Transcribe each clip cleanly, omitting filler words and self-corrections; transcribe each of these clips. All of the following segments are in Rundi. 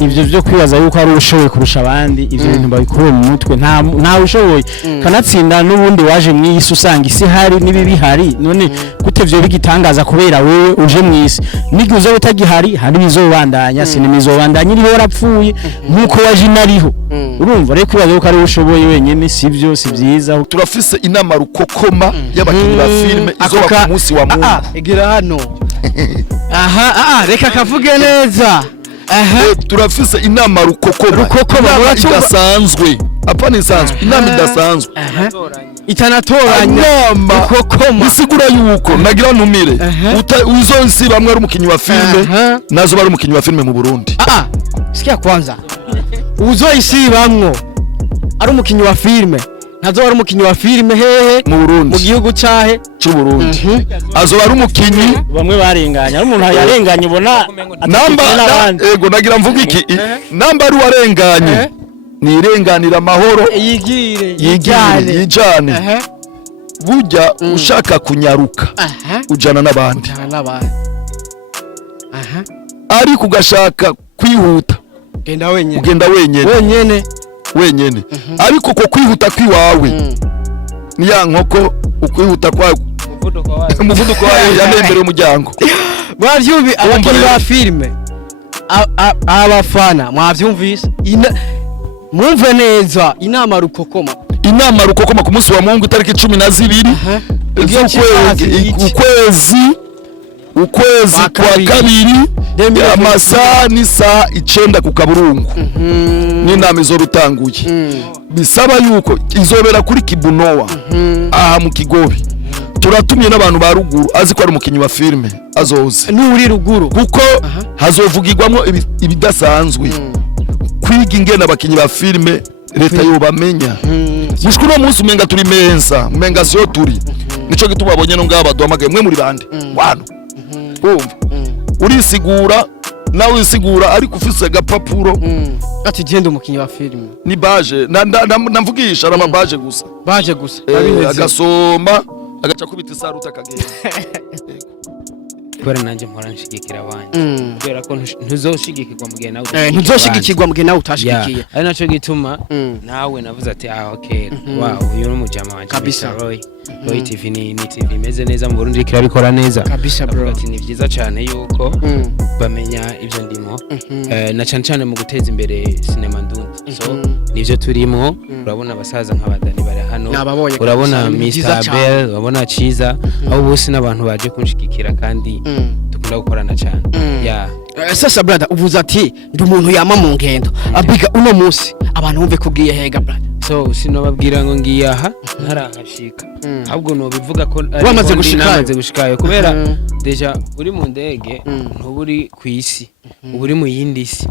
ivyo byo kwibaza yuko ari ushoboye kurusha abandi ivyo bintu babikuru mu mutwe nta ushoboye kanatsinda n'ubundi waje mw'isi usanga isi hari nibibi hari none gute vyo bigitangaza kubera wewe uje mw'isi nigi uzo bitagihari hari bizobandanya sinimizobandanya iriho warapfuye nkuko waje nariho urumva rero kwibaza yuko ari ushoboye wenyene sivyo si byiza turafise inama rukokoma y'abakinyi ba filme izoba ku munsi wa Mungu igira hano reka kavuge neza turafise inama rukokoma idasanzwe apana isanzwe inama idasanzwe itanatoranya rukokoma bisigura yuko nagira ntumire uzonsi bamwe ari umukinyi wa filme nazo bari umukinyi wa filme mu Burundi sikia kwanza uzoyisibamwo ari umukinyi wa filme nazo ari umukinyi wa filme hehe mu Burundi mu gihugu cyahe cy'u Burundi azo ari umukinyi bamwe barenganya ari umuntu yarenganye ubona namba ego nagira mvuga iki namba ari warenganye ni irenganira amahoro yijane burya ushaka kunyaruka ujana n'abandi ari kugashaka kwihuta ugenda wenyene ariko ko kwihuta kwiwawe ni ya nkoko ukwihuta kwawe umuvuduko wawe yanembere umuryango mwavyumvi abakinyi ba filme abafana mwavyumvise mwumve neza inama rukokoma ku munsi wa Mungu itariki 12 ukwezi kwa kabiri amasaha ni saa 9 ku Kaburungu n'inama izorutanguye bisaba yuko izobera kuri Kibunowa aha mu Kigobe turatumye n'abantu ba ruguru azi ko ari umukinyi wa filme azoze n'uri ruguru kuko hazovugirwamwo ibidasanzwe kwiga ingene abakinyi ba filme leta yo bamenya mushikuno munsi umenga turi menga sio turi nico gituma abonye no ngaba duhamagaye mwe muri bande wano umva urisigura nawe usigura ariko ufise agapapuro ati genda umukinyi wa filme ni baje namvugisha ara mabaje gusa agasoma agaca kubita isaruta akagenda kubera nanjye mpora nshigikira abandi kubera ko ntuzoshigikirwa mu gihe nawe utashigikiye ari naco gituma nawe navuze ati okay wow uyu n'umujama wanje kabisa Roy TV ni TV imeze neza mu Burundi kirabikora neza kabisa bro ati ni byiza cyane yuko bamenya ivyo ndimo na cyane mu guteza imbere cinema ndundi so nivyo turimo urabona abasaza nk'abadani bari hano urabona Mr Abel urabona Chiza abo bose n'abantu baje kunshigikira kandi dukunda gukorana cyane sasa brother uvuze ati ndi umuntu yama mu ngendo abiga uno munsi abantu bumve kubwiye hega brother so sinobabwira ngo ngiye aha ntarahashika ahubwo no bivuga ko wamaze gushikayo kubera deja uri mu ndege ntuburi ku isi uburi mu yindi isi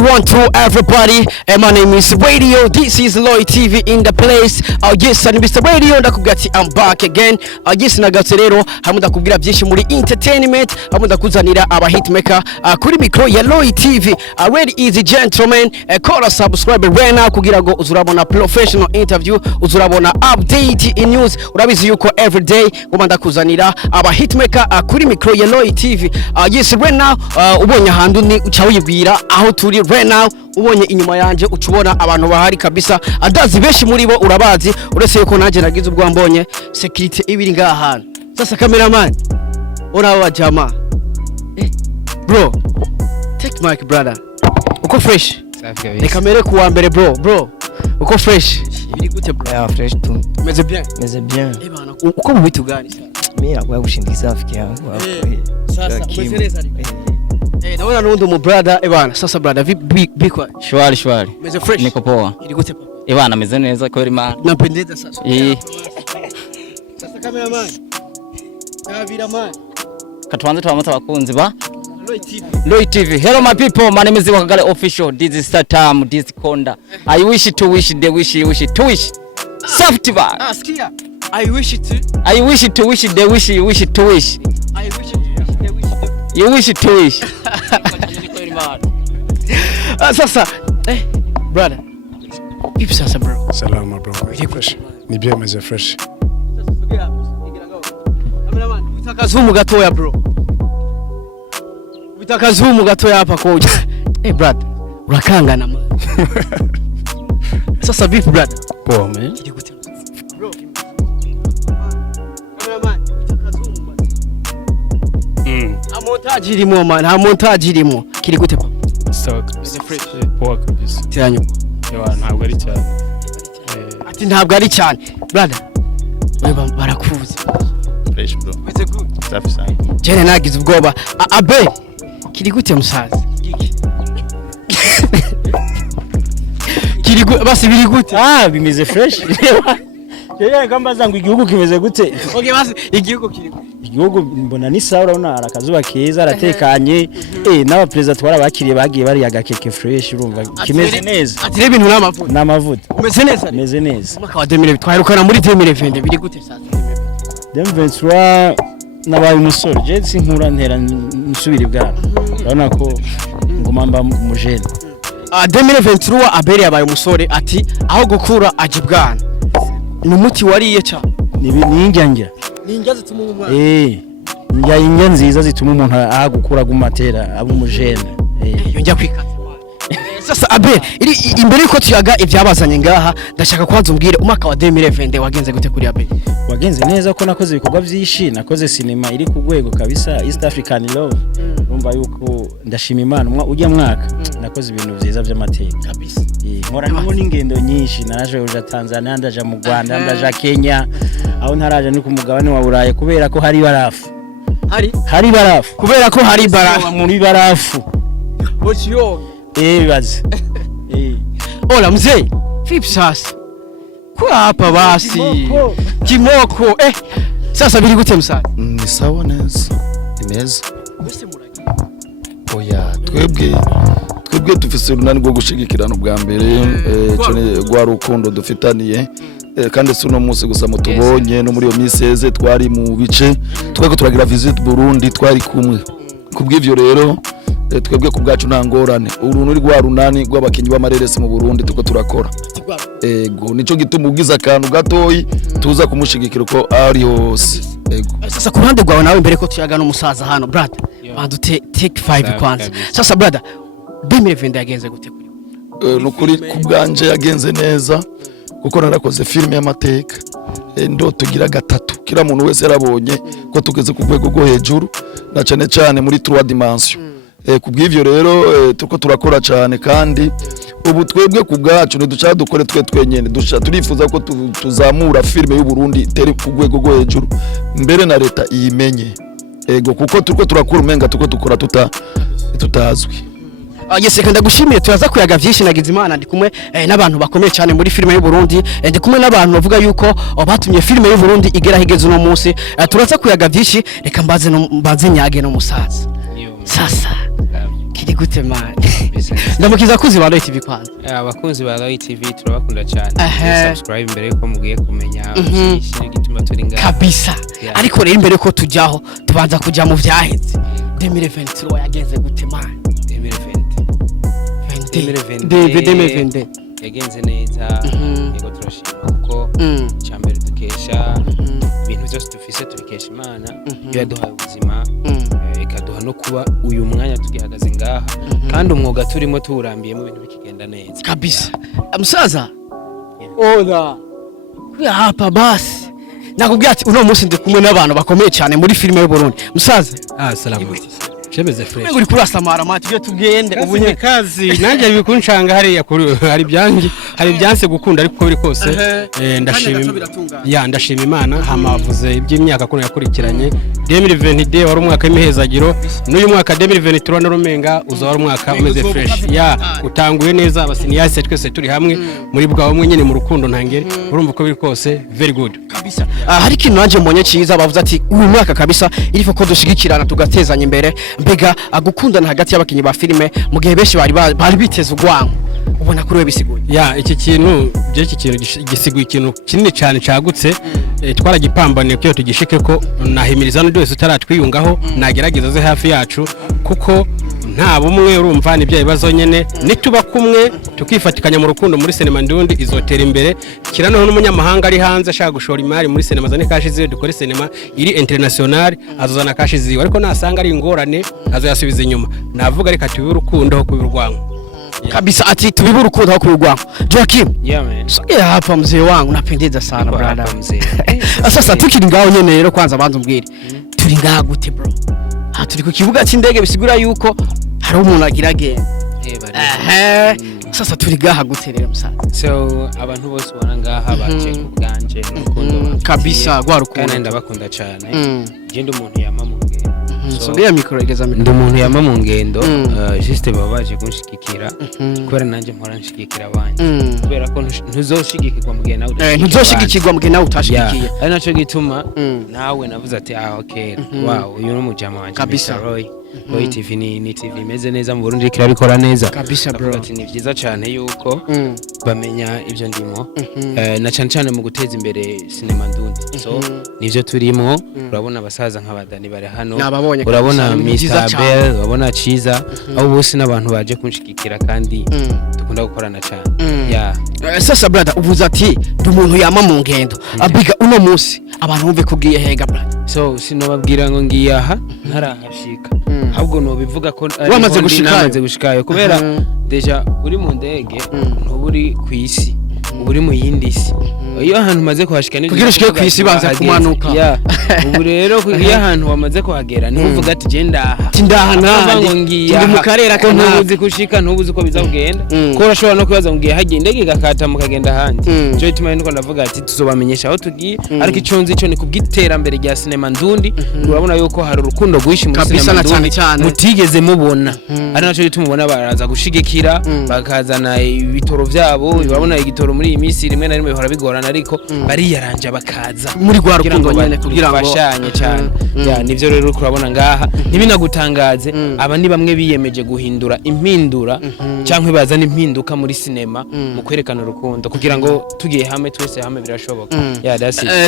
One to everybody, and my name is Radio. This is Loy TV in the place. Yes, and Mr. Radio ndakubwira ati I'm back again. Yes, nagatse rero hamwe ndakubwira byinshi muri entertainment, hamwe ndakuzanira aba hitmaker kuri micro ya Loy TV. Already easy gentlemen, call us subscribe right now kugira ngo uzurabona professional interview, uzurabona update in news. Urabizi yuko every day ngoma ndakuzanira aba hitmaker kuri micro ya Loy TV. Yes, right now ubonye ahantu ni ucawibwira aho turi right now ubonye inyuma yanje ucubona abantu bahari kabisa adazi benshi muri bo urabazi uretse yuko naje nagize ubwo mbonye security ibiri ngaha hano sasa cameraman urawa jama bro take mic brother uko fresh reka mere kuwa mbere bro uko fresh biri gute bro? Yeah, fresh tu. Meze bien Eh bana uko mu bitu gani sasa? Mimi nakuwa kushindikiza rafiki yangu. Sasa umezereza naona nundo mu brother bana. Sasa brother biko Shwari. meze fresh. Niko poa. Biri gute papa? Bana meze neza kweli man. Napendeza sasa. Sasa cameraman. Man. Katuanze twamata abakunzi ba Loy TV. Hello my people, my name is Wakagale official. This is Satam, this is Konda. I wish to wish, they wish to wish. Soft ba. Skia. I wish to wish, they wish to wish. I wish to wish, they wish to. You wish to wish. Sasa brother. Vipi sasa bro? Salama bro. Fresh. Ni bien meze fresh. Utakazumu gatoya bro. Utakazumu gatoya hapa koja. Brother, urakangana man. Sasa vipi brother? Poa man. Bro. Cameraman, utakazumu man. Montage irimo. Kiri gute papa? Sawa kabisa. Poa kabisa. Tiranyo. Ntabwo ari cyane. Ati ntabwo ari cyane. Brother, wewe barakuvuze. Fresh bro. It's good. Safi sana. Jene nagize ubwoba. Abel. Kiri gute musaza? Kiri gute basi biri gute? Bimeze fresh. Kamba zangu igihugu kimeze gute? Okay basi igihugu kiri gute? Igihugu mbona ni sawa urabona arakazuba keza aratekanye. N'aba president twara bagiye bari agakeke fresh urumva kimeze neza. Ati ibintu n'amavuta. N'amavuta. Umeze neza? Meze neza. Umwaka wa 2020 twarukana muri 2020 biri gute sasa? 2023 nabaye umusore je sinkura ntera nsubira ibwana. Urabona ko nguma mba mujene. 2023 Abel yabaye umusore ati aho gukura ajibwana. Ni umuti wariye cha. Ni injyangira. Ni injya zituma umwana. Injya nziza zituma umuntu agukura gumatera abo mujene. Yonjya kwikata. Sasa Abel imbere yuko tuyaga ibyabazanye ngaha ndashaka kwanza umbwire umwaka wa 2020 wagenze gute kuri Abel? Wagenze neza ko nakoze ibikorwa byinshi, nakoze sinema iri ku rwego kabisa East African Love. Urumva yuko ndashima Imana ujya mwaka nakoze ibintu byiza by'amateka kabisa. Nkoranyemo n'ingendo nyinshi, naraje uja Tanzania, ndaja mu Rwanda, ndaja Kenya, aho ntaraje ni ku mugabane wa Burayi kubera ko hari barafu. Hari barafu. Kubera ko hari barafu muri barafu. Bochiyo. Bazi. Ola mzee. Vipi sasa? Kwa hapa basi. Kimoko. Sasa biri gute msana? Ni sawa neza. Imeza. Oya, twebwe dufise runani rwo gushigikirana ubwa mbere cyane rwa rukundo dufitaniye kandi suno munsi gusa mutubonye no muri yo miseze twari mu bice twego turagira visit Burundi twari kumwe kubw'ivyo rero twebwe ku bwacu nta ngorane uruntu rwa runani rw'abakinyi b'amareresi mu Burundi tuko turakora nico gituma ugize akantu gatoyi tuza kumushigikira uko ari hose sasa ku ruhande rwawe nawe mbere ko tuyaga n'umusaza hano brother badute take 5 kwanza sasa brother 2020 yagenze gute kuri nukuri ku bwanje yagenze neza kuko narakoze filime y'amateka ndo tugira gatatu kira muntu wese yarabonye ko tugeze ku rwego rwo hejuru na cyane muri 3 dimension kubw'ivyo rero tuko turakora cyane kandi ubu twebwe ku bwacu ntiduca dukore twenyene turifuza ko tuzamura filime y'u Burundi tere ku rwego rwo hejuru mbere na leta iyimenye kuko turiko turakura umenga tuko dukora tutazwi. Yese kanda gushimire turaza kuyaga vyinshi nagize Imana ndi kumwe n'abantu bakomeye cyane muri filime y'u Burundi ndi kumwe n'abantu bavuga yuko batumye filime y'u Burundi igera higeze no munsi turaza kuyaga vyinshi reka mbaze nyage no musaza sasa kiri gute man ndamukiza kuzi ba Roy TV kwanza abakunzi ba Roy TV turabakunda cyane subscribe imbere yuko mugiye kumenya byinshi gituma turi ngaha kabisa ariko rero imbere ko tujyaho tubanza kujya mu vyaheze 2023 yagenze gute man 2020 yagenze neza yego turashima kuko cyambere dukesha ibintu byose dufise tubikesha Imana yaduhaye ubuzima ikaduha no kuba uyu mwanya tugihagaze ngaha kandi umwuga turimo tuwurambiye mu bintu bikigenda neza kabisa musaza oda kuya hapa basi nakubwiye ati uno munsi ndi kumwe n'abantu bakomeye cyane muri filime y'u Burundi musaza salamu Chemeze fresh. Ngo uri kurasamara mati byo tugende Ubu ni kazi nanjye ari bikuncanga hariya kuri hari byanse gukunda ariko biri kose ndashima Imana hamavuze iby'imyaka kuno yakurikiranye 2020 wari umwaka w'imihezagiro n'uyu mwaka 2023 narumenga uza wari umwaka umeze fresh utanguye neza abasiniyase twese turi hamwe muri bwa bamwe nyine mu rukundo ntangere urumva ko biri kose very good kabisa. Hari kintu nanje mbonye ciza bavuze ati uyu mwaka kabisa irifo ko dushigikirana tugatezanya imbere mbega agukundana hagati y'abakinyi ba filime mu gihe benshi bari biteze ugwango ubona kuri we bisiguye iki kintu gisiguye ikintu kinini cyane cagutse twaragipambaniye ko tugishike ko nahimiriza no byose utaratwiyungaho nagerageza ze hafi yacu kuko nta bumwe urumva ni bya bibazo nyene nituba kumwe tukifatikanya mu rukundo muri sinema ndundi izotera imbere kirano n'umunyamahanga ari hanze ashaka gushora imari muri sinema zane kashi ziwe dukore sinema iri international azozana kashi ziwe ariko nasanga ari ingorane azoyasubiza inyuma navuga reka tubibe urukundo ho kubirwango kabisa ati tubibe urukundo ho kubirwango. Joakim man so hapa mzee wangu napendeza sana brother mzee. Sasa tukiri ngaho nyene rero kwanza banza umbwire turi ngaho gute bro? Turi ku kibuga cy'indege bisigura yuko hari umuntu agirage sasa turi gaha gute rero musaza? So abantu bose bana ngaha baje ku bwanje n'urukundo kabisa gwa rukundo kandi ndabakunda cyane genda umuntu yama mu ngendo so ngiye mikoro igeza ndi umuntu yama mu ngendo juste babaje kunshikikira kubera nanje mpora nshikikira abandi kubera ko ntuzoshigikirwa mu gihe nawe ntuzoshigikirwa mu gihe nawe utashigikiye ari naco gituma nawe navuze ati okay wow uyu no mujama wanje kabisa Roy TV ni TV imeze neza mu Burundi kirabikora neza kabisa bro ati ni byiza cyane yuko bamenya ibyo ndimo na cyane mu guteza imbere sinema ndundi so nivyo turimo urabona abasaza nk'abadani bare hano urabona Mr Abel urabona Chiza abo bose n'abantu baje kunshikikira kandi dukunda gukorana cyane sasa brother uvuze ati ndi umuntu yama mu ngendo abiga uno munsi abantu bumve kubwiye hega brother so sinobabwira ngo ngiye aha ntarahashika ahubwo no bivuga ko wamaze gushikayo kubera deja uri mu ndege ntuburi ku isi uri mu yindi si iyo ahantu maze kuhashika kugira ushike ku isi banza kumanuka ubu rero iyo ahantu wamaze kuhagera ni uvuga ati je ndaha nandi ndi mu karere ko ntubuzi kushika ntubuzi ko biza kugenda ko urashobora no kwibaza ngiye hagiye indege gakata mukagenda handi cyo ituma niko ndavuga ati tuzobamenyesha aho tugiye ariko iconzi cyo ni kubwiterambere rya sinema ndundi urabona yuko hari urukundo rwishi muri sinema ndundi mutigeze mubona ari naco gituma ubona baraza gushigikira bakazana ibitoro vyabo urabona igitoro muri iyi minsi rimwe na rimwe bihora bigorana ariko bariyaranja bakaza muri gwa rukundo nyene kugira ngo bashanye cyane nivyo rero kurabona ngaha ntibinagutangaze aba ni bamwe biyemeje guhindura impindura cyangwa bazana impinduka muri sinema mu kwerekana urukundo kugira ngo tugiye hamwe twese hamwe birashoboka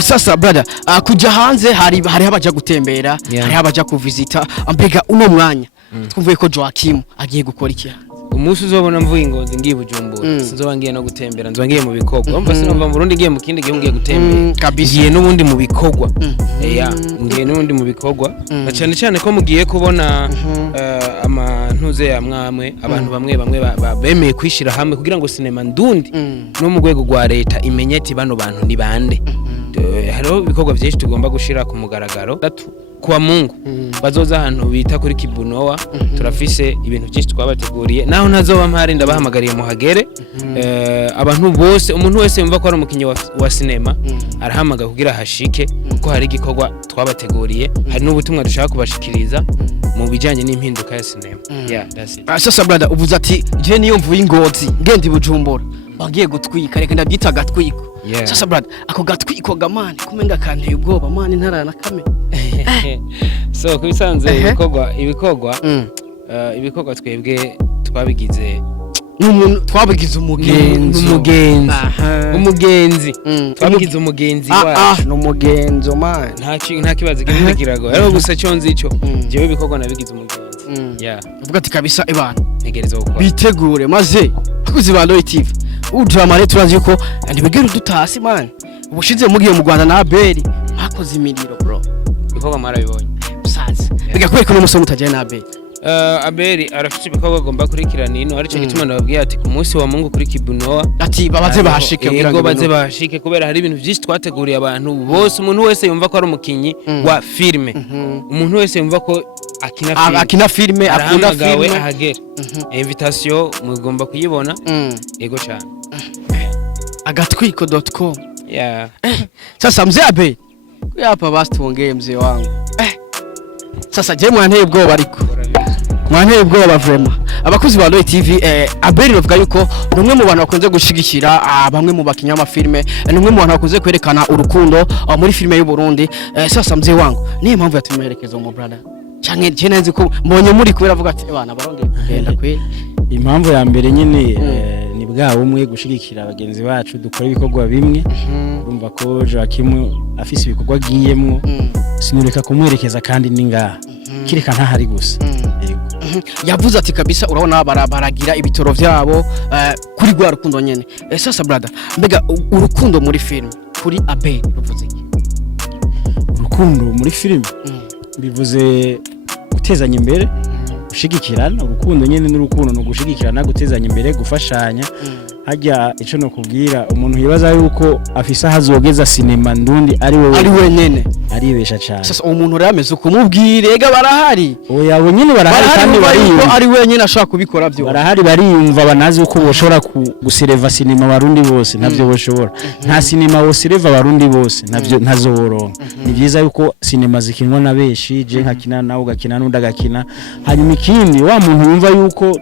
sasa brother kuja hanze hari abaja gutembera hari abaja kuvisita ambega uno mwanya twumvuye ko Joakim agiye gukora iki umunsi uzobona mvuye ingozi ngiye Bujumbura sinzoba ngiye no gutembera nzoba ngiye mu bikogwa umva sinova mu Burundi ngiye mu kindi gihe ngiye gutembera ngiye n'ubundi mu bikogwa ngiye n'ubundi mu bikogwa cyane cyane ko mugiye kubona amantuze ya mwamwe abantu bamwe bemeye kwishira hamwe kugira ngo sinema ndundi no mu rwego rwa leta imenye ati bano bantu ni bande hariho ibikorwa byinshi tugomba gushira ku mugaragaro kwa Mungu bazoza ahantu bita kuri Kibunowa turafise ibintu byinshi twabateguriye naho ntazoba mpari ndabahamagariye muhagere abantu bose umuntu wese yumva ko ari umukinyi wa sinema arahamagara kugira hashike kuko hari igikorwa twabateguriye hari n'ubutumwa dushaka kubashikiriza mu bijanye n'impinduka ya sinema that's it. Sasa brother uvuze ati je niyo mvuye ingozi ngende Bujumbura bagiye gutwika reka ndabyita gatwiko sasa brother ako gatwiko gamane kumenga kanteye ubwoba mane ntarana kame so kubisanze ibikorwa twebwe twabigize n'umuntu twabigize umugenzi twabigize umugenzi wacu n'umugenzo man nta kibazo kinini kirago ariko gusa cyo nzico jewe ibikorwa nabigize umugenzi uvuga ati kabisa ibana ntegereza gukora bitegure maze akuzi ba Roy TV udrama rero turazi yuko ndibegera udutasi man ubushize mugiye mu Rwanda na Abel bakoze imiriro bro ibikorwa marabibonye musaza bigakwereka no musomo utagiye na Abel Abel arafite ibikorwa agomba kurikirana ino aricyo gituma ndababwiye ati ku munsi wa Mungu kuri Kibunowa ati babaze bahashike kugira ngo baze bahashike kubera hari ibintu byinshi twateguriye abantu bose umuntu wese yumva ko ari umukinyi wa filme umuntu wese yumva ko akina filme akunda arahamagawe filme ahagera invitation mugomba kuyibona yego cyane agatwiko.com. yeah Sasa mzee Abel hapa basi tuongee mzee wangu sasa je mwanteye ubwoba ariko mwanteye ubwoba vraiment abakozi ba Roy TV Abel bavuga yuko numwe mu bantu bakunze gushigikira bamwe mu bakinyama filme numwe mu bantu bakunze kwerekana urukundo muri filme y'u Burundi. Sasa mzee wangu niye mpamvu yatumerekeza mu brother cyane je nanzi ko mbonye muri kubera avuga ati bana barongeye kugenda kwe impamvu ya mbere nyine ni bwa umwe gushigikira abagenzi bacu dukora ibikorwa bimwe urumva ko Joachim afise ibikorwa giyemwo sinureka kumwerekeza kandi ninga kireka ntahari gusa yavuze ati kabisa urabona baragira ibitoro vyabo kuri gwa rukundo nyene. Sasa brother mbega urukundo muri film kuri Abel ruvuze iki? Urukundo muri film bivuze gutezanya imbere gushigikirana urukundo nyene n'urukundo no gushigikirana gutezanya imbere gufashanya hajya ico no kubwira umuntu yibaza yuko afisa hazogeza cinema ndundi ari we nyene aribesha cyane. Sasa umuntu rameze ukumubwire ega barahari oya bo nyene barahari kandi bariyumva ari wenyene ashaka kubikora byo barahari bariyumva banazi uko boshora gusireva cinema barundi bose navyo boshora nta cinema bosireva barundi bose navyo ntazoronka. Ni byiza yuko cinema zikinwa na beshi je nkakina nawe ugakina n'undi agakina hanyuma ikindi wa muntu yumva yuko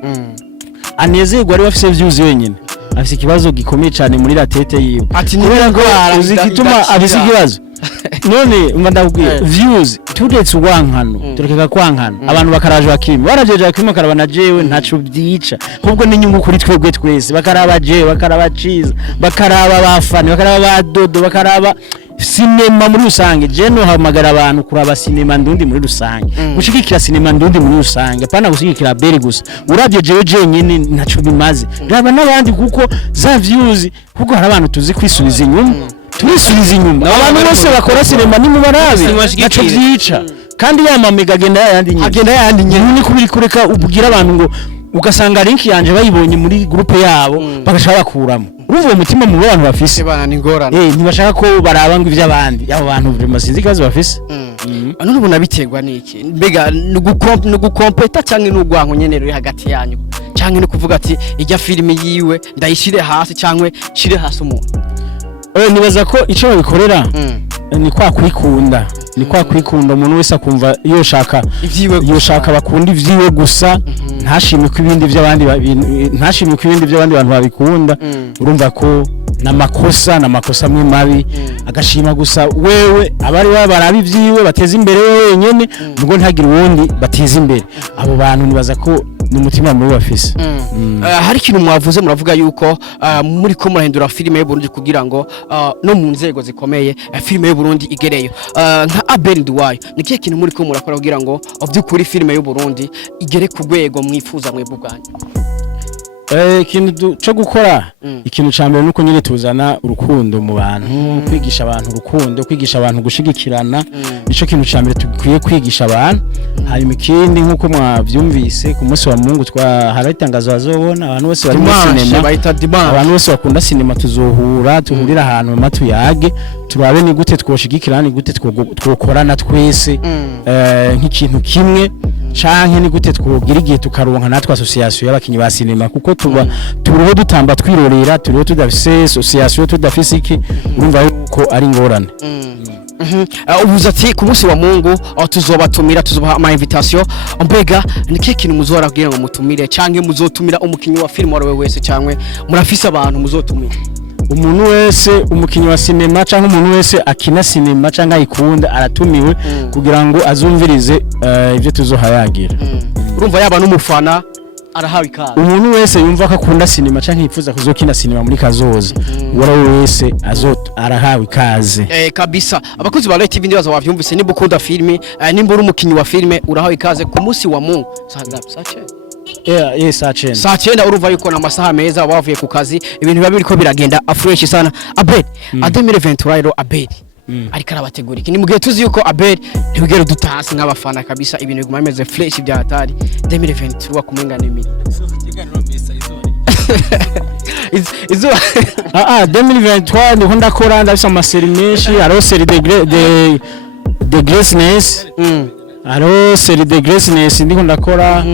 anezerwa ari bafise views wenyene afise ikibazo gikomeye cyane muri la tete yiwe ati nibera uzigituma afise ikibazo none umva ndabwiye views tudetse uwankano turekeka kwankano abantu bakaraje bakimi barajeje bakimi karabana jewe ntacu byica kubwo n'inyungu kuri twebwe twese bakaraba je bakaraba cheese bakaraba bafani bakaraba badodo bakaraba sinema muri rusange je no hamagara abantu kuraba sinema ndundi muri rusange gushigikira sinema ndundi muri rusange pana gushigikira Abel gusa uravye jewe nyene ntacu bimaze raba n'abandi kuko za views kuko hari abantu tuzi kwisubiza inyuma turisubiza inyuma abantu bose bakora sinema ni mubarabe ntacu byica kandi yamamega agenda yandi nyene ni kubiri kureka ubwira abantu ngo ugasanga link yanje bayibonye muri groupe yabo bagashaka bakuramo uvuye umutima mu bantu bafise bana ni ngorane ntibashaka ko baraba ngo ivy'abandi abo bantu vraiment sinzi kazi bafise none ubona biterwa niki mbega nugukompeta cyangwa n'ugwanko nyene ruri hagati yanyu cyangwa no kuvuga ati ijya filime yiwe ndayishire hasi cyangwa shire hasi umuntu nibaza ko ico babikorera ni kwa kwikunda ni kwa kwikunda umuntu wese akumva yoshaka bakunda ivyiwe gusa ntashimye ko ibindi by'abandi bantu babikunda urumva ko namakosa amwe mabi agashima gusa wewe abari baraba ivyiwe bateza imbere wenyene ngo ntagire uwundi bateza imbere abo bantu nibaza ko n'umutima muri bafise. Hari ikintu mwavuze muravuga yuko muri ko murahindura filime y'u Burundi kugira ngo no mu nzego zikomeye filime y'u Burundi igereyo nka Abel Nduwayo ni kiye kintu muri ko murakora kugira ngo byukuri filime y'u Burundi igere ku rwego mwifuza mwebwe bwanyu? Ikintu cyo gukora ikintu cyambere nuko nyine tuzana urukundo mu bantu kwigisha abantu urukundo kwigisha abantu gushigikirana nico kintu cyambere tukwiye kwigisha abantu hanyuma ikindi nkuko mwavyumvise ku munsi wa Mungu haratangazo bazobona abantu bose bari mu sinema abantu bose bakunda sinema tuzohura tuhurira ahantu matu yage turabe ni gute twoshigikirana ni gute twokorana twese nk'ikintu kimwe canke ni gute twogira igihe tukaronka natwe association y'abakinyi ba sinema kuko turiho dutamba twirorera turiho tudafise association tudafise iki urumva yuko ari ngorane. Ubuze ati ku munsi wa Mungu tuzobatumira tuzobaha ama invitation mbega niki kintu muzora kugira ngo mutumire canke muzotumira umukinyi wa film wari wese canke murafise abantu muzotumira? Umuntu wese umukinyi wa sinema canke umuntu wese akina sinema canke ayikunda aratumiwe kugira ngo azumvirize ivyo tuzohayagira. Urumva yaba n'umufana arahawe ikaze. Umuntu wese yumva ko akunda sinema canke yifuza kuzokina sinema muri kazoza wara wese arahawe ikaze. Kabisa abakozi ba Light TV ndibaza wavyumvise nimba ukunda filme nimba uri umukinyi wa filme urahawe ikaze ku munsi wa Mungu saa 9 urumva yuko na masaha meza wavuye ku kazi ibintu biba biriko biragenda afresh sana. Abel 2023 rero Abel ariko arabategura iki ni mugihe tuzi yuko Abel ntibigero dutasi nk'abafana kabisa ibintu biguma bimeze fresh bya hatari 2023 kumengana emiri izo 2023 niho ndakora ndabisa amaseri menshi aro seri de Greatness aro seri de Graceness ndiko ndakora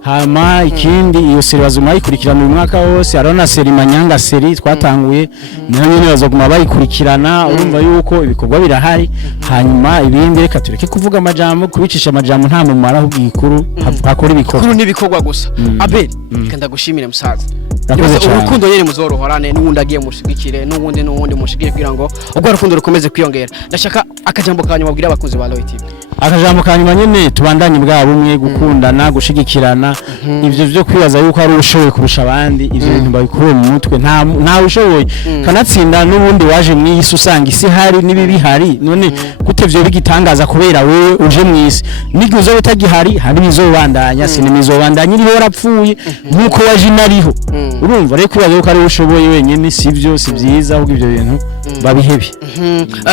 hama ikindi iyo seri bazuma bayikurikirana uyu mwaka wose arona seri manyanga seri twatanguye nayo nyene bazoguma bayikurikirana urumva yuko ibikorwa birahari hanyuma ibindi reka tureke kuvuga amajambo kubicisha amajambo nta mumara ahubwo igikuru hakora ibikorwa kuri nibikorwa gusa Abel kanda gushimira musaza Rakoze cyane. urukundo nyene muzorohorane n'uwundi agiye mushigikire n'uwundi mushigikire kugira ngo ubwo rukundo rukomeze kwiyongera ndashaka akajambo kanyu babwira abakunzi ba Roy TV akajambo kanyuma nyene tubandanye bwa bumwe gukundana gushigikirana ivyo byo kwibaza yuko ari ushoboye kurusha abandi ivyo bintu babikure mu mutwe nta ushoboye kanatsinda n'ubundi waje mw'isi usanga isi hari nibibi hari none gutevyo bigitangaza kubera wewe uje mw'isi nigi uzo bitagihari hari bizobandanya sinema izobandanya iriho warapfuye nkuko waje nariho urumva rero kwibaza yuko ari ushoboye wenyene sivyo si byiza ahubwo ivyo bintu babihebe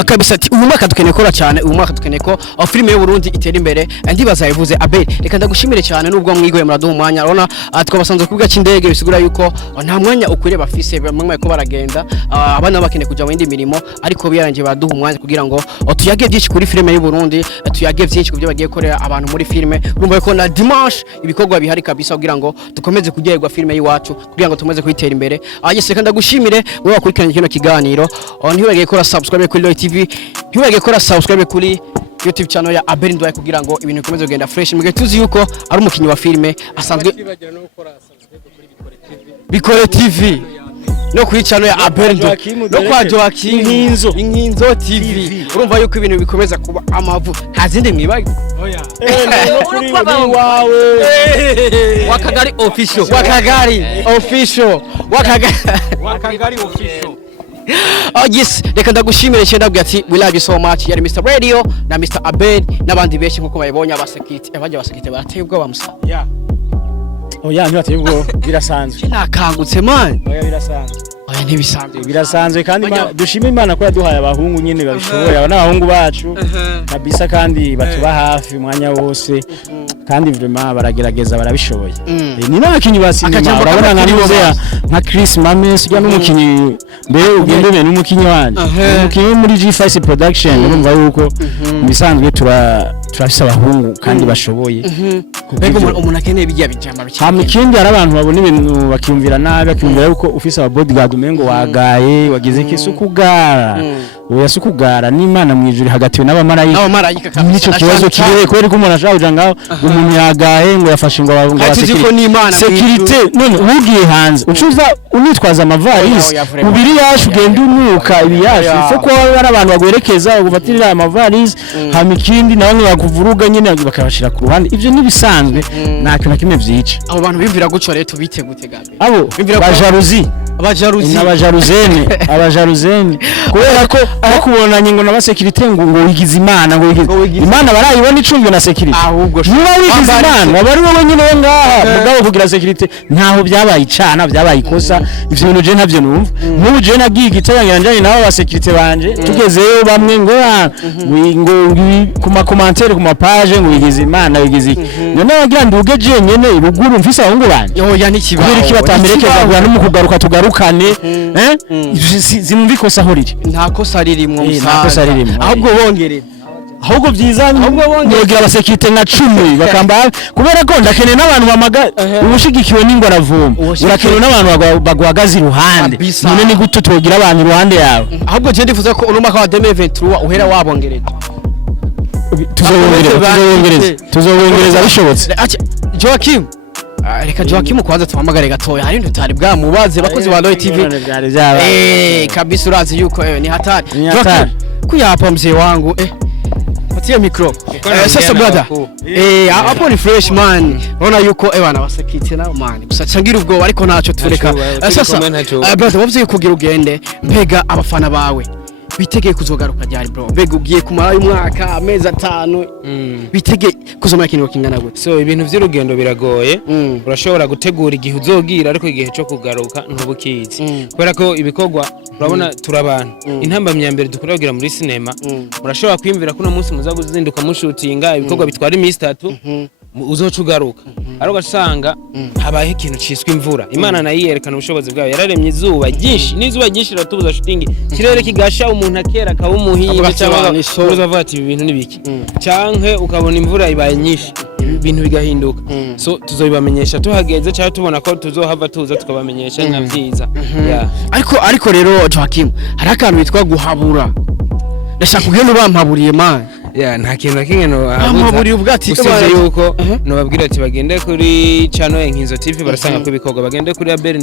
kabisa ati uyu mwaka dukeneye kora cyane uyu mwaka dukeneye ko filime y'u Burundi itera imbere ndibaza yavuze Abel reka ndagushimire cyane nubwo mwigoye muraduha umwanya urabona twabasanze kuvuga cy'indege bisigura yuko nta mwanya ukwiriye bafise bamwe ko baragenda abana bakeneye kujya mu yindi mirimo ariko biyarangiye baduha umwanya kugira ngo tuyage byinshi kuri filime y'u Burundi tuyage byinshi kubyo bagiye korera abantu muri filime urumva ko na dimanche ibikorwa bihari kabisa kugira ngo dukomeze kugerwa filime y'iwacu kugira ngo tumeze kwitera imbere yese reka ndagushimire wowe wakurikiranye kino kiganiro ntiwegeye kora subscribe kuri Roy TV ntiwegeye kora subscribe kuri YouTube channel ya Abel Ndwaye kugira ngo ibintu bikomeze kugenda fresh mugihe tuzi yuko ari umukinyi wa filime asanzwe Bikore TV no kuri channel ya Abel Ndwaye no kwa Joakim Inkinzo TV urumva yuko ibintu bikomeza kuba amavu nta zindi mwibaye kuri wawe Wakagari official Oh yes, reka ndagushimire cyane ndabwira ati we love you so much yari Mr Radio na Mr Abel n'abandi benshi nkuko bayibonye abasekirite barateye ubwoba musa oya ntibateye ubwoba birasanzwe nakangutse man oya birasanzwe oya ntibisanzwe birasanzwe kandi dushima Imana ko yaduhaye abahungu nyine babishoboye aba n'abahungu bacu kabisa kandi batuba hafi umwanya wose kandi vraiment baragerageza barabishoboye ni n'abakinyi ba sinema urabona nka Nibuzeya nka Chris Mames ujya n'umukinyi mbere ugendene n'umukinyi wanje umukinyi muri G5 production urumva yuko bisanzwe turafise abahungu kandi bashoboye mbega umuntu akeneye bijya bijama ikindi hari abantu babona ibintu bakiyumvira nabi bakiyumvira yuko ufise aba bodyguard umengo wagaye wagize iki sukugara oya sukugara n'Imana mwijuri hagatiwe n'abamarayika nico kibazo kiriye kweri ko umuntu ashaka kuja ngaho umuntu yagaye ngo yafashe ngo security none ugiye hanze ucuza unitwaza amavarisi ubiri yacu ugenda unuka ibi yacu fo ko ari abantu bagwerekeza bagufatirira amavarisi hama ikindi nabamwe bakuvuruga nyine bakabashira ku ruhande ivyo nibisanzwe nta kintu kimwe vyica abo bantu bimvira guco rero tubite gute gabe abo abajaruzeni kubera ko akubonanye ngo n'abasekirite ngo wigize Imana ngo wigize Imana barayibona icumbi na sekirite ahubwo niba wigize Imana abari wowe nyine wo ngaha mugabo kugira sekirite ntaho byabaye icana byabaye ikosa ivyo bintu je ntavyo numva n'ubu je nagiye gitayangira njanye nabo abasekirite banje tugezeyo bamwe ngo ku ma commentaire ku ma page ngo wigize Imana wigize none wagira nduge je nyene ibuguru mfise ahungu banje oya nikibaho kubera iki batamerekeza kugira n'umukugaruka tugarukane zinumva ikosa aho riri nta kosa ririmo ahubwo bongerera ahubwo byiza nyogira abasekirite nka 10 bakamba kubera ko ndakeneye n'abantu bamaga ubushigikiwe n'ingora vuma urakeneye n'abantu baguhagaze iruhande none ni gute tugira abantu iruhande yawe ahubwo je ndifuza ko urumaka wa 2023 uhera wabongereza tuzobongereza bishobotse Joakim reka Joakim kwanza tuhamagare gatoya hari ntutari bwa mubaze bakozi ba Roy TV kabisa urazi yuko ni hatari kuyapa mzee wangu patia micro sasa brother hapo ni fresh man unaona yuko bana basekite na man gusa cangira ubwo ariko naco tureka sasa brother wavye kugira ugende mbega abafana bawe bitegeye kuzogaruka ryari bro mbega ugiye kumara umwaka amezi 5 bitegeye kuzomara kintu kingana gute so ibintu vy'urugendo biragoye urashobora gutegura igihe uzogira ariko igihe cyo kugaruka ntubukizi kubera ko ibikorwa urabona turabantu intambamye mbere dukora kugira muri cinema urashobora kwimvira ko no munsi muzaguzinduka mushutinga ibikorwa bitwara iminsi 3 uzoca ugaruka ariko gasanga habaye ikintu ciswe imvura Imana nayo yerekana ubushobozi bwayo yararemye izuba ryinshi n'izuba ryinshi ratubuza shooting kirere kigasha umuntu akera akaba umuhinga cyangwa uzavuga ati ibi bintu nibiki canke ukabona imvura ibaye nyinshi ibintu bigahinduka so tuzobibamenyesha tuhageze cyangwa tubona ko tuzohava tuza tukabamenyesha nka vyiza ariko rero Joachim hari akantu bitwa guhabura ndashaka kugenda ubampaburiye man nta kintu na kimwe no ampaburiye ubwati usibye yuko no babwira ati bagende kuri channel Nkinzo TV barasanga ko ibikorwa bagende kuri Abel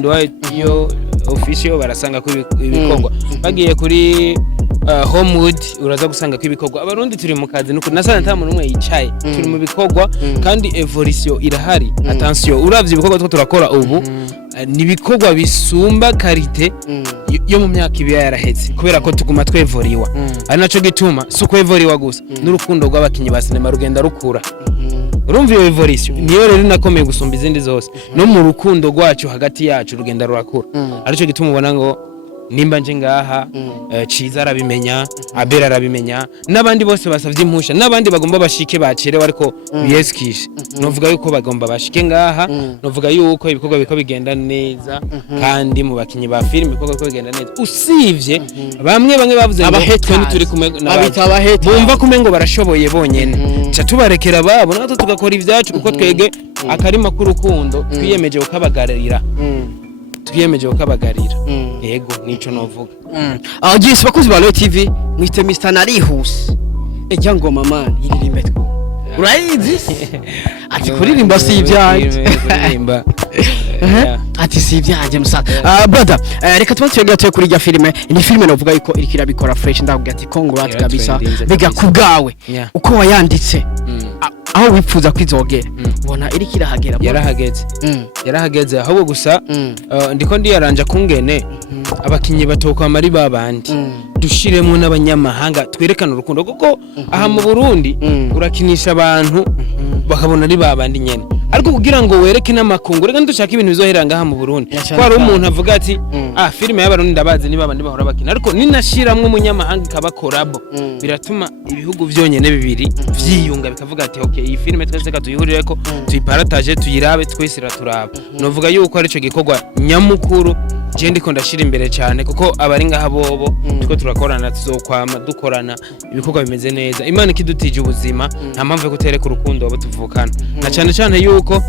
yo official barasanga ko ibikorwa bagiye kuri Homewood uraza gusanga ko ibikorwa abarundi turi mu kazi nuko nasana nta muntu umwe yicaye turi mu bikorwa kandi evolution irahari attention uravye ibikorwa two turakora ubu ni ibikorwa bisumba karite yo mu myaka ibi yaraheze kubera ko tuguma twevoriwa ari naco gituma suko evoriwa gusa n'urukundo rw'abakinyi ba sinema rugenda rukura urumva iyo evolution niyo rero nakomeye gusumba izindi zose no mu rukundo rwacu hagati yacu rugenda rurakura arico gituma ubona ngo nimba nje ngaha Ciza arabimenya Abel arabimenya nabandi bose basavye impusha nabandi bagomba bashike bacerewe ariko biyeskishe novuga yuko bagomba bashike ngaha novuga yuko ibikorwa biko bigenda neza kandi mu bakinyi ba film ibikorwa biko bigenda neza usivye bamwe bavuze ngo turi kumwe bumva kumengo barashoboye bonyene cha tubarekera babo natwe tugakora ivyacu kuko twege akarima k'urukundo twiyemeje ukabagarira yego nico novuga agisi bakuzi ba Royal TV mwite Mr Narihuse ejya ngoma man iririmbe twa urayizi ati kuririmba si ibyaje kuririmba ati si ibyaje musa brother reka twatwegate kuri ya filime ni filime novuga yuko iriko irabikora fresh ndavuga ati congrats kabisa bega kubgawe uko wayanditse aho wipfuza kwizogera ubona iriko irahagera yarahageze ahubwo gusa ndiko ndiyaranja kungene abakinyi batoka mari babandi dushiremo n'abanyamahanga twerekana urukundo kuko aha mu Burundi urakinisha abantu bakabona ari babandi nyene ariko kugira ngo wereke n'amakungu reka ndushaka ibintu bizoheranga aha mu Burundi ko ari umuntu avuga ati filime y'abarundi ndabazi ni babandi bahora bakina ariko ninashiramwe umunyamahanga kabakorabo biratuma ibihugu vyonyene bibiri vyiyunga bikavuga ati okay iyi filime twese ka tuyihurire tuyipartage tuyirabe twese raturaba novuga yuko ari cyo gikorwa nyamukuru je ndiko ndashira imbere cyane kuko abari ngaha bobo tuko turakorana tuzokwama dukorana ibikorwa bimeze neza Imana ikidutije ubuzima nta mpamvu yo gutereka urukundo abo tuvukana na cyane yuko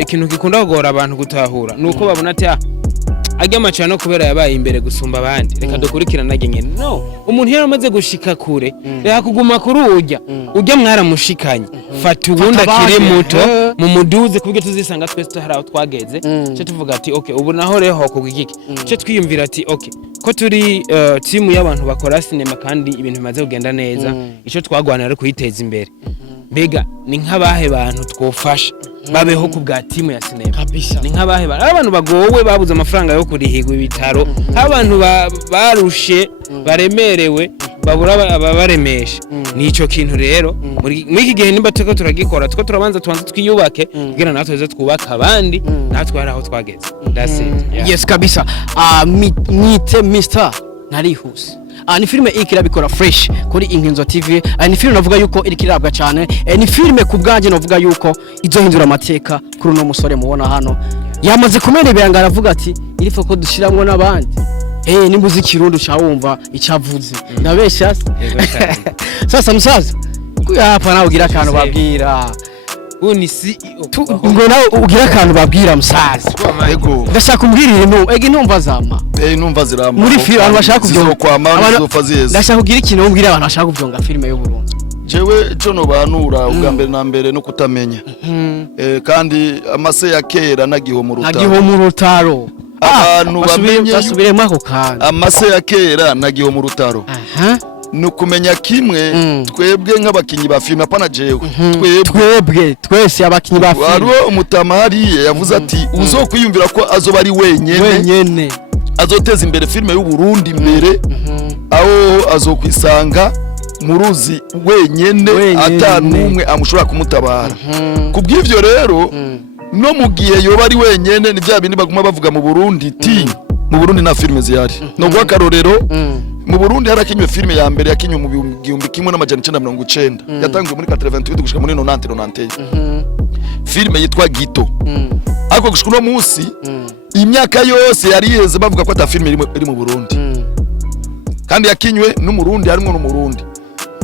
ikintu gikunda kugora abantu gutahura nuko babona ati ajya macano kubera yabaye imbere gusumba abandi reka dukurikirana nyene no umuntu yaramaze gushika kure reka kuguma kuri ujya mwaramushikanye fata ubundi akiri muto mu muduze kubwe tuzisanga twese tuharaho twageze cyo tuvuga ati okay ubu naho reho kugigiki cyo twiyumvira ati okay ko turi team y'abantu bakora sinema kandi ibintu bimaze kugenda neza ico twagwana ari kuyiteza imbere mbega ni nk'abahe bantu twofasha babeho ku bwa timu ya sinema kabisa ni nk'abahe abantu bagowe babuze amafaranga yo kurihigwa ibitaro abantu barushe baremerewe babura ababaremesha nico kintu rero muri iki gihe nimba tuko turagikora tuko turabanza tubanza twiyubake kugira natwe zo twubaka abandi natwe ari aho twageze that's it yes kabisa mwite Mr Narihuse ni filime ikirabikora fresh kuri Nkinzo TV ni filime navuga yuko irikirabwa cyane ni filime kubganje navuga yuko izohindura amateka kuri no musore mubona hano yamaze kumerebera ngaravuga ati irifo ko dushiramwe nabandi ni muziki rundo cyawumva icavuze ndabesha sasa musaza hapa nawe ugira akantu babwira uni CEO ngo nawe ugira akantu babwira musaza yego ndashaka kumbwira ibintu numva zama numva zirama muri filime abantu bashaka kuvyonga kwamana zofa ziyeze ndashaka kugira ikintu umbwira abantu bashaka kuvyonga filime yo Burundi jewe cyo no banura ubwa mbere na mbere no kutamenya kandi amase ya kera nagiho mu rutaro abantu basubiremo ako kandi amase ya kera nagiho mu rutaro nukumenya kimwe twebwe nk'abakinyi ba filime apana jewe twebwe twese abakinyi ba filime waro umutama hariye yavuze ati uzokwiyumvira ko azoba ari wenyene azoteza imbere filime y'u Burundi imbere aho azokwisanga muruzi wenyene atanumwe amushobora kumutabara kubw'ivyo rero no mugihe yoba ari wenyene ni bya bindi baguma bavuga mu Burundi mu Burundi na filime zihari no gwa karorero mu Burundi harakinywe filime ya mbere yakinywe mu 1990 yatangiye muri 88 gushika muri 90 filime yitwa Gito ariko gushika no munsi imyaka yose yari yeze bavuga ko ata filime iri mu Burundi kandi yakinywe n'umurundi harimo n'umurundi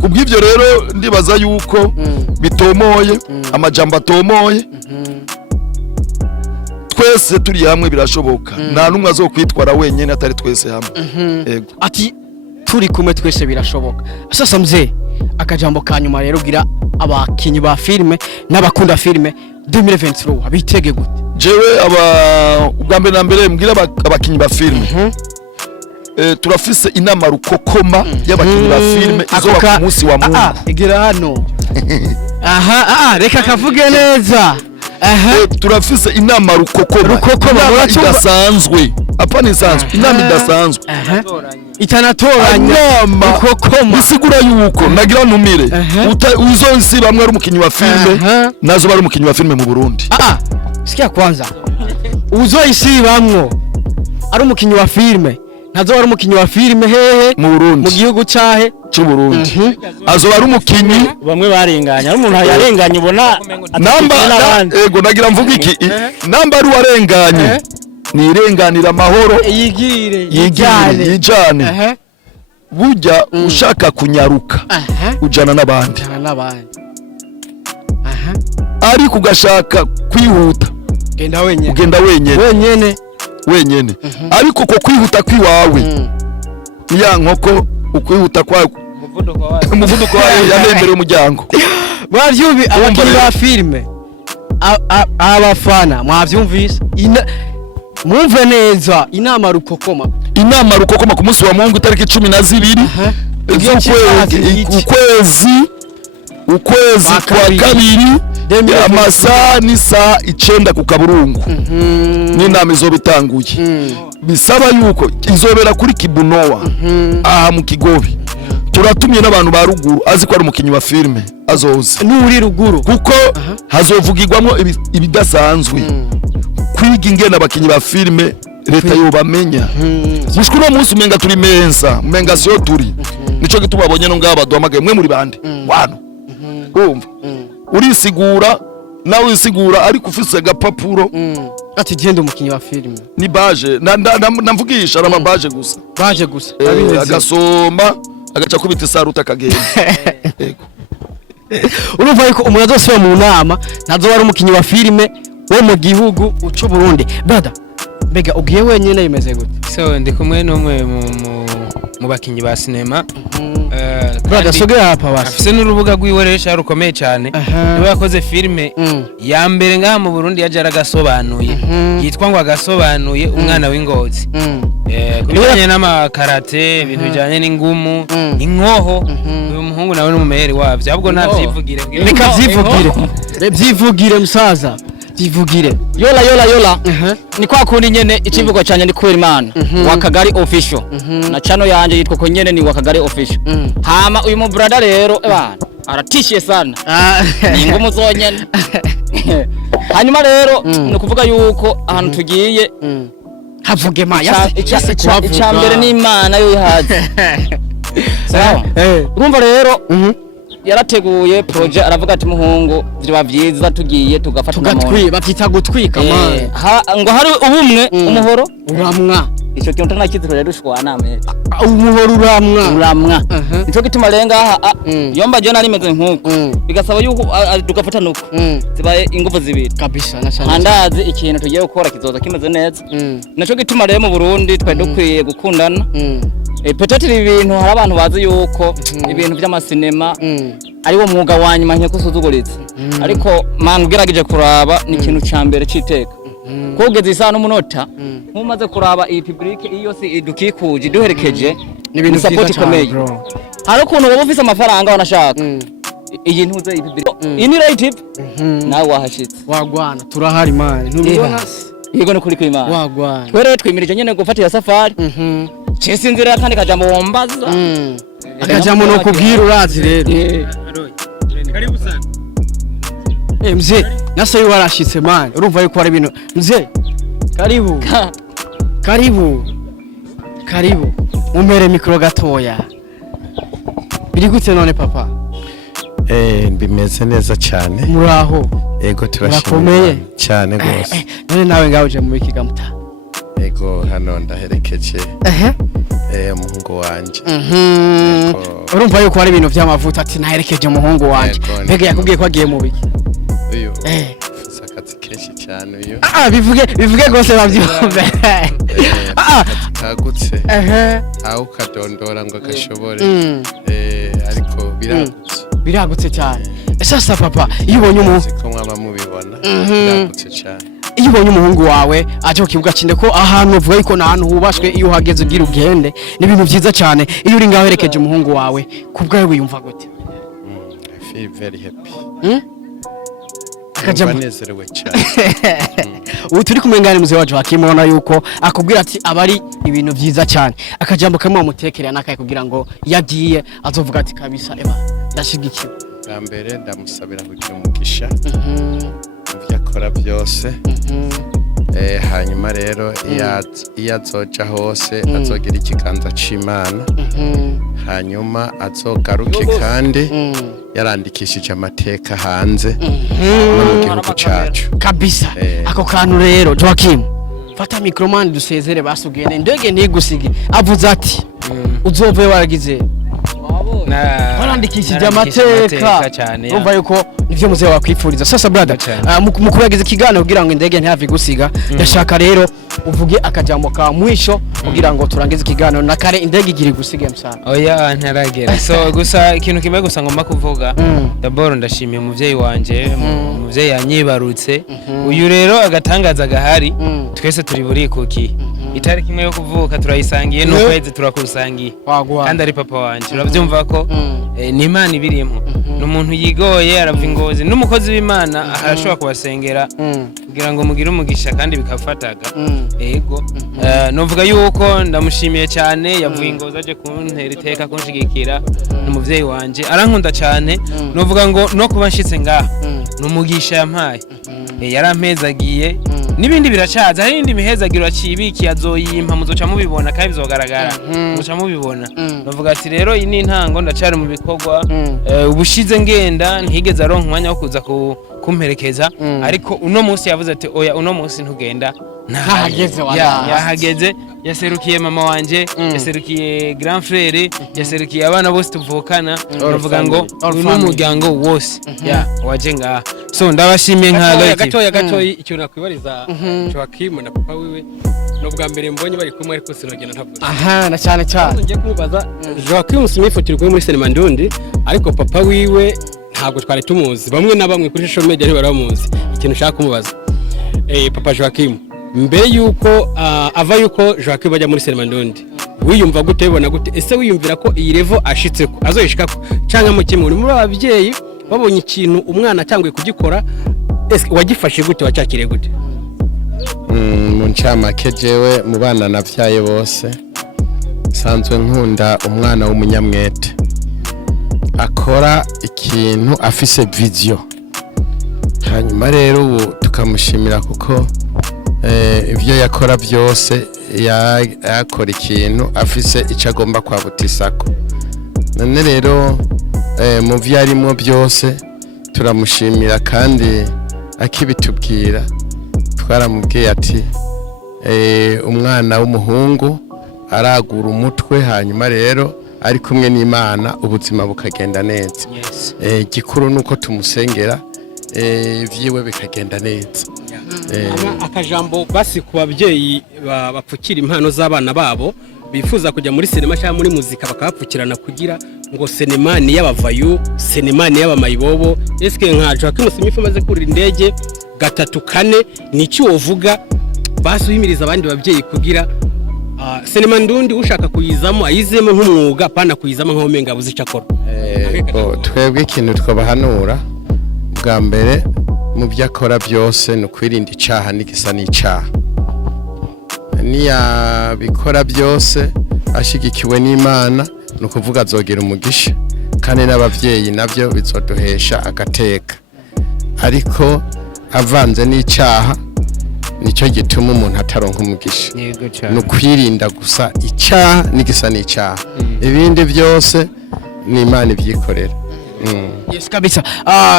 kubw'ivyo rero ndibaza yuko bitomoye amajambo atomoye twese turi hamwe birashoboka nta numwe azokwitwara wenyene atari twese hamwe yego ati turi kumwe twese birashoboka sasa mzee akajambo kanyuma rero gira abakinyi ba filime n'abakunda filime 2023 abitege gute jewe ubwa mbere na mbere mbwira abakinyi ba filime turafise inama rukokoma y'abakinyi ba filime izoba ku munsi wa Mungu igira hano reka kavuge neza turafise inama rukokoma idasanzwe apana isanzwe inama idasanzwe itanatoranya rukokoma bisigura yuko nagira ntumire uzonsi bamwe ari umukinyi wa filime nazo bari umukinyi wa filime mu Burundi sikia kwanza uzoyisi bamwo ari umukinyi wa filime nazo bari umukinyi wa filime hehe mu Burundi mu gihugu cyahe cyo Burundi azo bari umukinyi bamwe barenganya umuntu yarenganye ubona namba ego nagira mvuga iki namba ari warenganye ni irenganira amahoro yijane burya ushaka kunyaruka ujana n'abandi ariko ugashaka kwihuta ugenda wenyene ariko ko kwihuta kwiwawe ya nkoko ukwihuta kwawe umuvuduko wawe yanembere umuryango bavyumvi abakinyi ba filime abafana mwavyumvise mwumve neza inama rukokoma ku munsi wa Mungu itariki 12 ukwezi kwa kabiri amasaha ni saa 9 ku Kaburungu n'inama izoba itanguye bisaba yuko izobera kuri Kibunowa aha mu Kigobe turatumye n'abantu ba ruguru azi ko ari umukinyi wa filime azoze n'uri ruguru kuko hazovugirwamo ibidasanzwe kwiga ingene abakinyi ba filime leta yobamenya mushku no munsi umenga turi menga sio turi nico gituma abonye no ngaba duhamagaye mwe muri bande wano umva urisigura nawe usigura ariko ufise agapapuro ati genda umukinyi wa filime ni baje namvugisha ari amabaje gusa agasoma agaca kubita isaruta kagenda yego urumva yuko umuntu azosubira mu nama nazo bari umukinyi wa filime wo mu gihugu ucu Burundi brother mbega ugiye wenyene bimeze gute so ndi kumwe n'umwe mu bakinyi ba sinema brother sogera hapa basi afise n'urubuga rw'iweresha rukomeye cyane niwe yakoze filime ya mbere ngaha mu Burundi yaje aragasobanuye yitwa ngo agasobanuye umwana w'ingozi kubijanye n'amakarate ibintu bijanye n'ingumu inkoho uyu muhungu nawe n'umumeheri wavyo ahubwo navyivugire reka vyivugire musaza tivugire yola ni kwa kundi nyene ikivugo cyanye ni kwera Imana wakagari official na channel yanje yitwa ko nyene ni wakagari official hama uyu mu brother rero bana aratishiye sana ni ngumu zonyene hanyuma rero ni kuvuga yuko ahantu tugiye havuge ma icyambere ni Imana yo yihaze sawa urumva rero yarateguye project aravuga ati muhungu ziba vyiza tugiye tugafata bavyita gutwika man ngo hari ubumwe umuhoro uramwa ico kintu ntakiziro rero ushwana ameze umuhoro uramwa nico gituma renga yomba je nari meze nkuko bigasaba yuko tugafata nuko zibaye ingufu zibiri kabisa nashana handazi ikintu tugiye gukora kizoza kimeze neza naco gituma rero mu Burundi twa dukwiye gukundana peut-être ibintu hari abantu bazi yuko ibintu by'amasinema ari wo mwuga wanyuma nke kusuzuguritse ariko man ugerageje kuraba ni ikintu cyambere citeka kugeza isa n'umunota nkumaze kuraba iyi public iyo si idukikuje duherekeje ni ibintu support ikomeye hari ukuntu waba ufise amafaranga wanashaka iyi ntuze iyi public ini right nawe wahashitse wagwana turahari man ntubibona yego no kuri kwimana wagwana twere twemirije nyene gufata ya safari Chesinzira kandi kajambo wombaza akajambo no kubwira urazi rero karibu sana mzee naso yu warashitse man urumva yuko ari ibintu mzee karibu umere mikro gatoya biri gute none papa Bimeze neza cyane. muraho Ego Murakomeye? turashimye cyane gose. none nawe ngaho uje mu bikiga muta Ego hano ndaherekeje umuhungu wanje. urumva yuko hari ibintu by'amavuta ati naherekeje umuhungu wanje Yego, mbega yakubwiye ko agiye mu biki Uyu Eh. ufise akazi kenshi cyane uyu. bivuge gose bavyumve Kagutse. Aho kadondora ngo gashobore. Ariko biragutse cyane sasa papa iyo ubonye ko mwaba mubibona. Biragutse cyane. iyo ubonye umuhungu wawe aje ku kibuga cinde ko ahantu uvuga yuko na hantu hubashwe iyo uhageze ugira ugende ni ibintu byiza cyane iyo uri ngaho herekeje umuhungu wawe kubwawe wiyumva gute I feel very happy. akajambo Banezerewe cyane. ubu turi kumwe ngane muze waje bakimona yuko akubwira ati abari ibintu byiza cyane akajambo kamwe wamutekerera nakaye kugira ngo yagiye azovuga ati kabisa eba ndashigikiwe Bwa mbere ndamusabira kugira umugisha. Muvyo akora byose. Hanyuma rero iyo azoja hose azogira ikiganza c'Imana. Hanyuma azogaruke kandi yarandikishije amateka hanze no mu gihugu cacu kabisa ako kantu rero Joachim fata microman dusezere basugene ndege ntigusige avuze ati uzove waragize warandikishije amateka cyane urumva yuko nivyo muze wakwipfuriza sasa brother mukuru yagize ikiganiro kugira ngo indege ntihave gusiga ndashaka rero uvuge akajambo ka mwisho kugira ngo turangize ikiganiro na kare indege igiri gusige msana oya ntaragera so gusa ikintu kimwe gusa ngomba kuvuga d'abord ndashimiye umuvyeyi wanje umuvyeyi yanyibarutse uyu rero agatangaza gahari twese turi buri kuki itariki imwe yo kuvuka turayisangiye n'ukwezi turakusangiye kandi ari papa wanje uravyumva ko ni Imana ibirimo n'umuntu yigoye arava ingozi n'umukozi w'Imana arashobora kubasengera kugira ngo mugire umugisha kandi bikafataga ego novuga yuko ndamushimiye cyane yavuye ingozi aje kuntera iteka kunshigikira n'umuvyeyi wanje arankunda cyane novuga ngo no kuba nshitse ngaha n'umugisha yampaye yarampezagiye nibindi biracaza hari indi mihezagiro acibiki azoyimpa muzoca mubibona kandi bizogaragara muzoca mubibona novuga ati rero iyi ni intango ndacari mu bikorwa ubushize ngenda ntigeze aronka umwanya wo kuza kumperekeza ariko uno munsi yavuze ati oya uno munsi ntugenda ntahageze yahageze yaserukiye mama wanje yaserukiye grand frère yaserukiye abana bose tuvukana bavuga ngo uno muryango wose waje ngaha so ndabashimiye nka gatoyi icyo nakwibariza Joachim na papa wiwe no bwa mbere mbonye bari kumwe ariko sinogena ntabwo na cyane ngiye kumubaza Joachim Smith turi kumwe muri Cinema Ndundi ariko papa wiwe ntabwo twari tumuzi bamwe na bamwe kuri social media baramuzi ikintu ushaka kumubaza papa Joachim mbere yuko ava yuko Joachim bajya muri Cinema Ndundi wiyumva gute bibona gute ese wiyumvira ko iyi level ashitse ko azoyishikako cyangwa mu kimwe muri abavyeyi babonye ikintu umwana cyangwe kugikora ese wagifashe gute wacakire gute mu ncamake jewe mu bana navyaye bose sanzwe nkunda umwana w'umunyamwete akora ikintu afise vision hanyuma rero ubu tukamushimira kuko ivyo yakora byose yakora ikintu afise ico agomba kwabutisako none rero mu vyarimo byose turamushimira kandi akibitubwira twaramubwiye ati umwana w'umuhungu aragura umutwe hanyuma rero ari kumwe n'Imana ubuzima bukagenda neza gikuru nuko tumusengera vyiwe bikagenda neza akajambo basi ku babyeyi bapfukira impano z'abana babo bifuza kujya muri sinema cyangwa muri muzika bakabapfukirana kugira ngo sinema ni y'abavayu sinema ni y'abamayibobo eske nka Joachim Smith amaze kurira indege 3-4 n'iki wovuga basi uhimiriza abandi babyeyi kugira Cinema Ndundi ushaka kuyizamo ayizemo nk'umwuga pana kuyizamo nko menga buzi cyakora twebwe ikintu twabahanura bwa mbere mu byakora byose no kwirinda icaha n'igisa n'icaha niya bikora byose ashigikiwe n'Imana no kuvuga azogera umugisha kandi n'abavyeyi navyo bizodohesha agateka ariko avanze n'icaha nicyo gituma umuntu ataronka umugisha no kwirinda gusa icaha n'igisa n'icaha ibindi byose ni Imana ibyikorera Yes kabisa.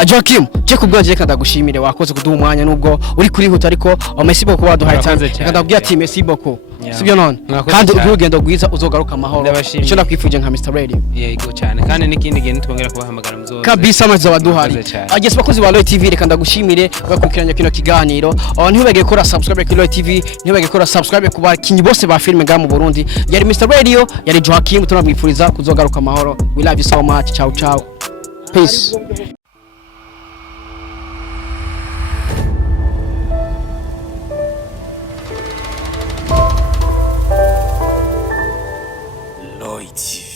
Joachim, je kubwanje reka ndagushimire wakoze kuduha umwanya nubwo uri kurihuta ariko merci beaucoup waduhaye cyane. Reka ndabwira ati merci beaucoup. Sibyo none. Kandi urugendo rwiza uzogaruka amahoro. Icyo nakwifuje nka Mr Radio. Yego cyane kandi n'ikindi gihe twongera kubahamagara muzo. Kabisa amaze waduhaye. Agese bakozi ba Loy TV reka ndagushimire bakurikiranya kino kiganiro. Ntibage gukora subscribe kuri Loy TV, ntibage gukora subscribe ku bakinyi bose ba filme ga mu Burundi. Yari Mr Radio, yari Joachim tunabwifuriza kuzogaruka amahoro. We love you so much. Ciao ciao. Peace. Loy TV.